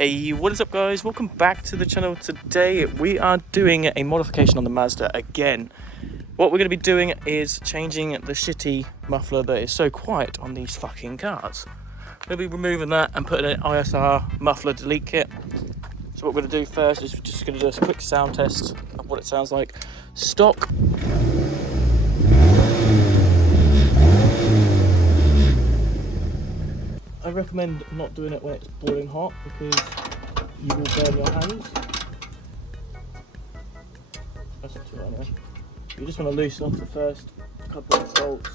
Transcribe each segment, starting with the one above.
Hey, what is up guys? Welcome back to the channel. Today we are doing a modification on the Mazda again. What we're going to be doing is changing the shitty muffler that is so quiet on these fucking cars. We'll be removing that and putting an ISR muffler delete kit. So what we're going to do first is we're just going to do a quick sound test of what it sounds like. Stock. I recommend not doing it when it's boiling hot because you will burn your hands. That's not too hot anyway. You just want to loosen off the first couple of bolts,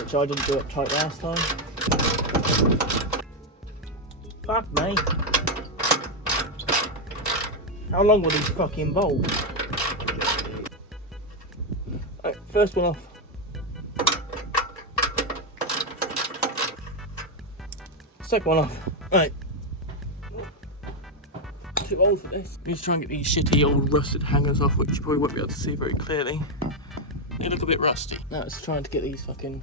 which I didn't do it tight last time. Fuck me. How long were these fucking bolts? Right, first one off. Second one off. Right. Too old for this. We need to try and get these shitty old rusted hangers off, which you probably won't be able to see very clearly. They look a bit rusty. Now it's trying to get these fucking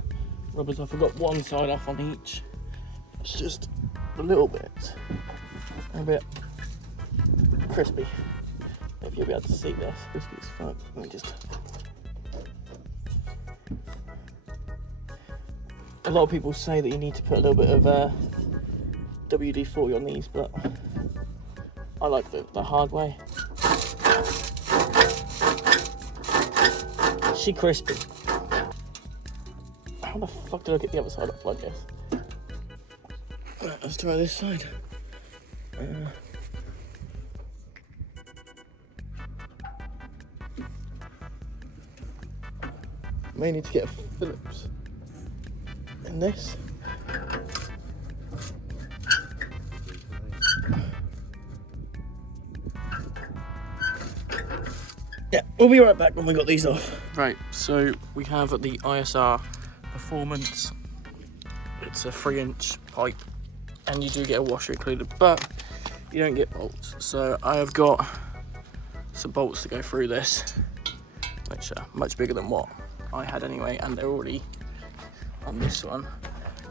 rubbers off. I've got one side off on each. It's just a little bit. A bit crispy. If you'll be able to see this. Crispy as fuck. Let me just... A lot of people say that you need to put a little bit of WD-40 on these, but I like the hard way. Is she crispy? How the fuck did I get the other side off like this? Right, let's try this side. May need to get a Phillips in this. Yeah, we'll be right back when we got these off. Right, so we have the ISR Performance. It's a 3-inch pipe, and you do get a washer included, but you don't get bolts. So I have got some bolts to go through this, which are much bigger than what I had anyway, and they're already on this one.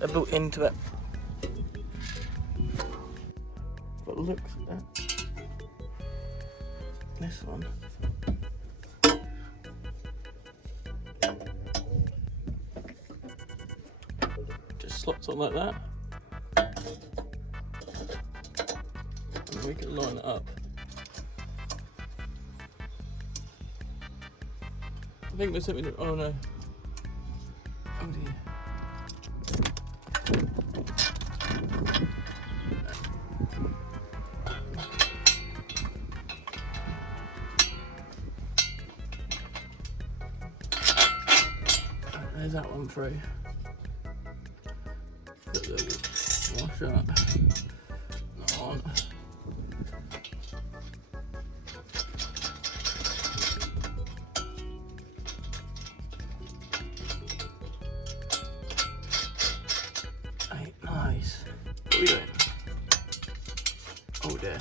They're built into it. But look at that. This one. Just slots on like that. And we can line it up. I think there's something, oh no. Oh dear. There's that one through. Put the washer up. On. Right, nice. What are we doing? Oh dear.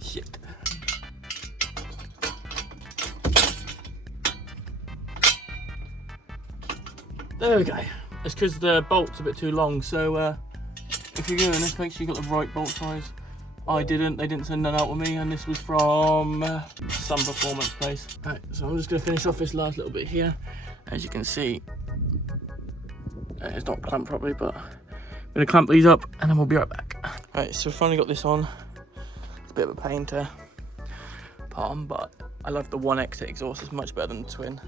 Shit. There we go. It's because the bolt's a bit too long, so if you're doing this, make sure you got the right bolt size. I didn't, they didn't send that out with me, and this was from some performance place. Right, so I'm just going to finish off this last little bit here. As you can see, it's not clamped properly, but I'm going to clamp these up, and then we'll be right back. Right, so we've finally got this on. It's a bit of a pain to put on, but I love the one exit exhaust. It's much better than the twin.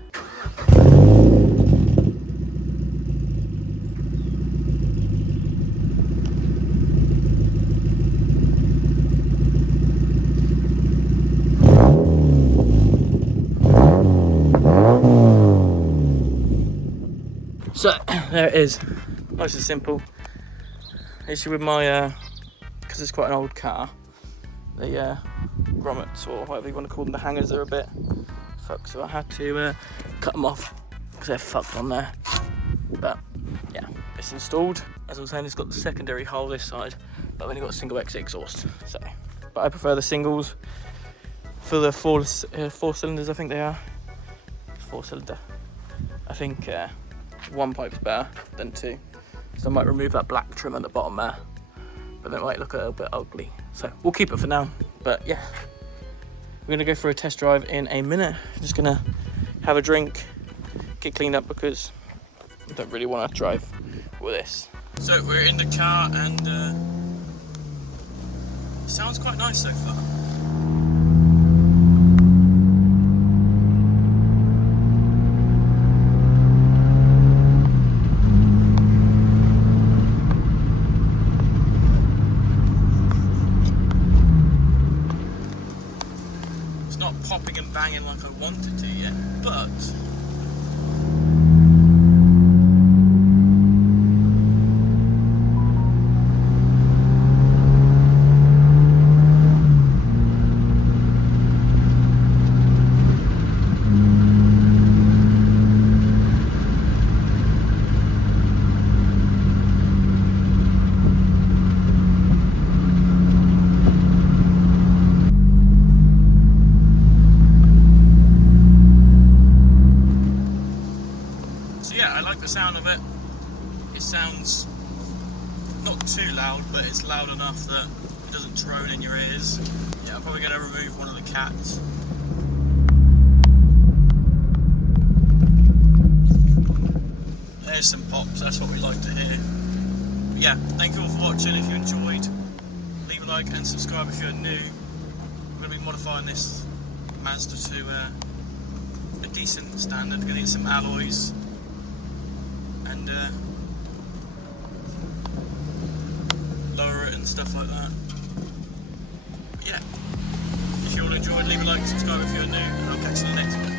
So there it is, nice and simple. Issue with my, because it's quite an old car, the grommets, or whatever you want to call them, the hangers are a bit fucked, so I had to cut them off because they're fucked on there. But yeah, it's installed. As I was saying, it's got the secondary hole this side, but I've only got a single exit exhaust. So, but I prefer the singles for the four cylinders. I think they are 4-cylinder. I think one pipe's better than two. So I might remove that black trim at the bottom there, but it might look a little bit ugly. So we'll keep it for now, but yeah. We're gonna go for a test drive in a minute. Just gonna have a drink, get cleaned up because I don't really wanna drive with this. So we're in the car and it sounds quite nice so far. Popping and banging like I wanted to yet, but yeah, I like the sound of it. It sounds not too loud, but it's loud enough that it doesn't drone in your ears. Yeah, I'm probably going to remove one of the cats. There's some pops, that's what we like to hear. But yeah, thank you all for watching. If you enjoyed, leave a like and subscribe if you're new. We're going to be modifying this Mazda to a decent standard. We're going to get some alloys and lower it and stuff like that. But yeah, if you all enjoyed, leave a like, subscribe if you're new, and I'll catch you in the next one.